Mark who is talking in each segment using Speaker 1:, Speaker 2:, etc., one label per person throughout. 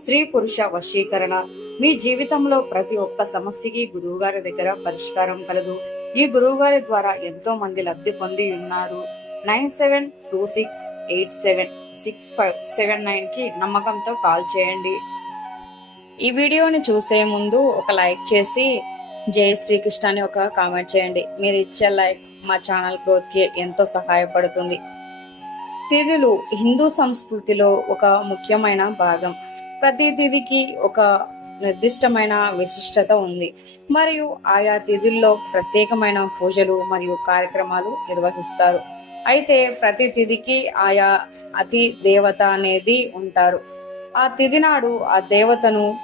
Speaker 1: స్త్రీ పురుష వశీకరణ. మీ జీవితంలో ప్రతి ఒక్క సమస్యకి గురువుగారి దగ్గర పరిష్కారం కలదు. ఈ గురువుగారి ద్వారా ఎంతో మంది లబ్ధి పొంది ఉన్నారు. Nine seven two six eight seven six five seven నైన్కి నమ్మకంతో కాల్ చేయండి. ఈ వీడియోని చూసే ముందు ఒక లైక్ చేసి జై శ్రీకృష్ణ అని ఒక కామెంట్ చేయండి. మీరు ఇచ్చే లైక్ మా ఛానల్ గ్రోత్కి ఎంతో సహాయపడుతుంది. తిథులు హిందూ సంస్కృతిలో ఒక ముఖ్యమైన భాగం. ప్రతి తిథికి ఒక నిర్దిష్టమైన విశిష్టత ఉంది. మరియు ఆయా తిథుల్లో ప్రత్యేకమైన పూజలు మరియు కార్యక్రమాలు నిర్వహిస్తారు. అయితే ప్రతి తిథికి ఆయా అతి దేవత అనేది ఉంటారు. ఆ తిథి నాడు ఆ దేవతను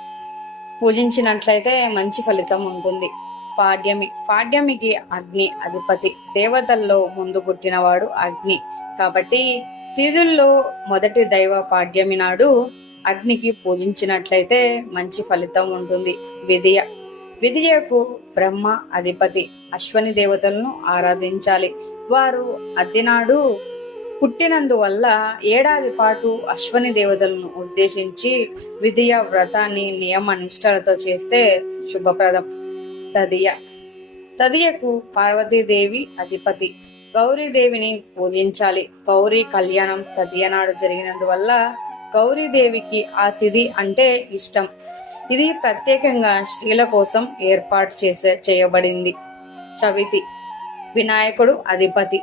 Speaker 1: పూజించినట్లయితే మంచి ఫలితం ఉంటుంది. పాడ్యమి. పాడ్యమికి అగ్ని అధిపతి. దేవతల్లో ముందు పుట్టినవాడు అగ్ని. కాబట్టి తిథుల్లో మొదటి దైవ పాడ్యమి నాడు అగ్నికి పూజించినట్లయితే మంచి ఫలితం ఉంటుంది. విధియ విధియకు బ్రహ్మ అధిపతి అశ్వని దేవతలను ఆరాధించాలి. వారు అద్దినాడు పుట్టినందువల్ల ఏడాది పాటు అశ్వని దేవతలను ఉద్దేశించి విధియ వ్రతాన్ని నియమ నిష్టలతో చేస్తే శుభప్రదం. తదియ తదియకు పార్వతీదేవి అధిపతి గౌరీదేవిని పూజించాలి. గౌరీ కళ్యాణం తదియనాడు జరిగినందువల్ల గౌరీదేవికి ఆ తిథి అంటే ఇష్టం. ఇది ప్రత్యేకంగా స్త్రీల కోసం ఏర్పాటు చేసే చేయబడింది. చవితి. వినాయకుడు అధిపతి.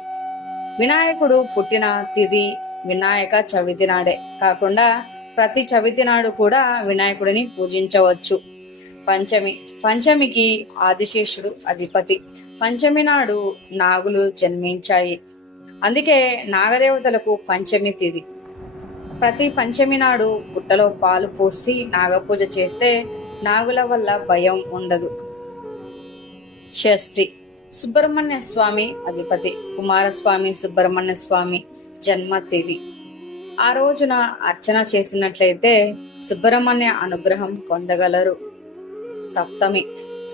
Speaker 1: వినాయకుడు పుట్టిన తిథి వినాయక చవితి నాడే. కాకుండా ప్రతి చవితి నాడు కూడా వినాయకుడిని పూజించవచ్చు. పంచమి. పంచమికి ఆదిశేషుడు అధిపతి. పంచమి నాడు నాగులు జన్మించాయి. అందుకే నాగదేవతలకు పంచమి తిథి. ప్రతి పంచమి నాడు గుట్టలో పాలు పోసి నాగపూజ చేస్తే నాగుల వల్ల భయం ఉండదు. షష్ఠి. సుబ్రహ్మణ్య స్వామి అధిపతి. కుమారస్వామి సుబ్రహ్మణ్య స్వామి జన్మ తిథి. ఆ రోజున అర్చన చేసినట్లయితే సుబ్రహ్మణ్య అనుగ్రహం పొందగలరు. సప్తమి.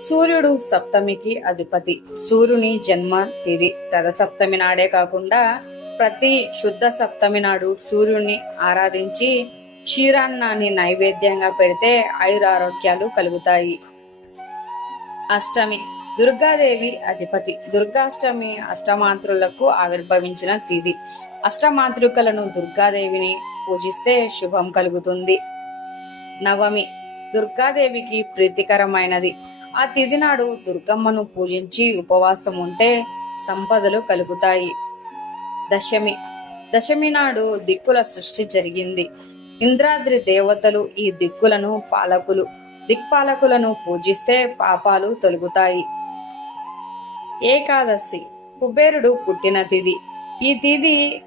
Speaker 1: సూర్యుడు సప్తమికి అధిపతి. సూర్యుని జన్మ తిది. రథ సప్తమి నాడే కాకుండా ప్రతి శుద్ధ సప్తమి నాడు సూర్యుని ఆరాధించి క్షీరాన్నాన్ని నైవేద్యంగా పెడితే ఆయురారోగ్యాలు కలుగుతాయి. అష్టమి. దుర్గాదేవి అధిపతి. దుర్గాష్టమి అష్టమాంత్రులకు ఆవిర్భవించిన తిది. అష్టమాతృకలను దుర్గాదేవిని పూజిస్తే శుభం కలుగుతుంది. నవమి. దుర్గాదేవికి ప్రీతికరమైనది. ఆ తిది నాడు దుర్గమ్మను పూజించి ఉపవాసం ఉంటే సంపదలు కలుగుతాయి. దశమి. దశమి నాడు దిక్కుల సృష్టి జరిగింది. ఇంద్రాద్రి దేవతలు ఈ దిక్కులను పాలకులు దిక్పాలకులను పూజిస్తే పాపాలు తొలగుతాయి. ఏకాదశి. కుబేరుడు పుట్టిన తిథి ఈ తిథి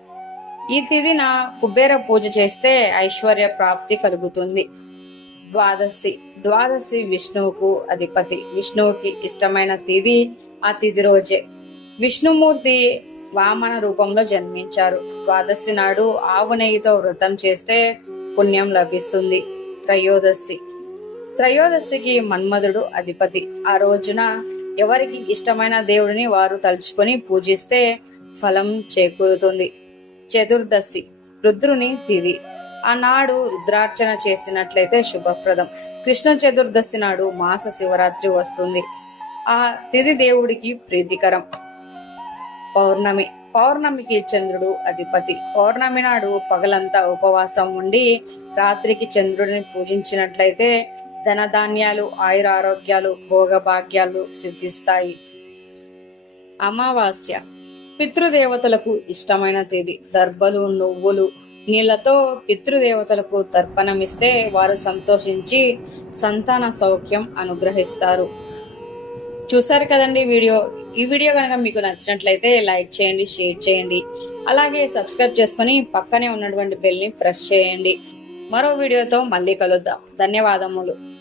Speaker 1: ఈ తిథిన కుబేర పూజ చేస్తే ఐశ్వర్య ప్రాప్తి కలుగుతుంది. ద్వాదశి. ద్వాదశి విష్ణువుకు అధిపతి. విష్ణువుకి ఇష్టమైన తిథి ఆ తిథి రోజే. విష్ణుమూర్తి వామన రూపంలో జన్మించారు. ద్వాదశి నాడు ఆవు నెయ్యితో వ్రతం చేస్తే పుణ్యం లభిస్తుంది. త్రయోదశి. త్రయోదశికి మన్మధుడు అధిపతి. ఆ రోజున ఎవరికి ఇష్టమైన దేవుడిని వారు తలుచుకొని పూజిస్తే ఫలం చేకూరుతుంది. చతుర్దశి. రుద్రుని తిది ఆనాడు రుద్రార్చన చేసినట్లయితే శుభప్రదం. కృష్ణ చతుర్దశి నాడు మాస శివరాత్రి వస్తుంది. ఆ తిది దేవుడికి ప్రీతికరం. పౌర్ణమి. పౌర్ణమికి చంద్రుడు అధిపతి. పౌర్ణమి నాడు పగలంతా ఉపవాసం ఉండి రాత్రికి చంద్రుడిని పూజించినట్లయితే ధనధాన్యాలు ఆయుర ఆరోగ్యాలు భోగభాగ్యాలు సిద్ధిస్తాయి. అమావాస్య. పితృదేవతలకు ఇష్టమైన తేదీ. దర్భలు నువ్వులు నీళ్ళతో పితృదేవతలకు తర్పణమిస్తే వారు సంతోషించి సంతాన సౌఖ్యం అనుగ్రహిస్తారు. చూసారు కదండి వీడియో? ఈ వీడియో కనుక మీకు నచ్చినట్లయితే లైక్ చేయండి షేర్ చేయండి. అలాగే సబ్స్క్రైబ్ చేసుకొని పక్కనే ఉన్నటువంటి బెల్ని ప్రెస్ చేయండి. మరో వీడియోతో మళ్ళీ కలుద్దాం. ధన్యవాదములు.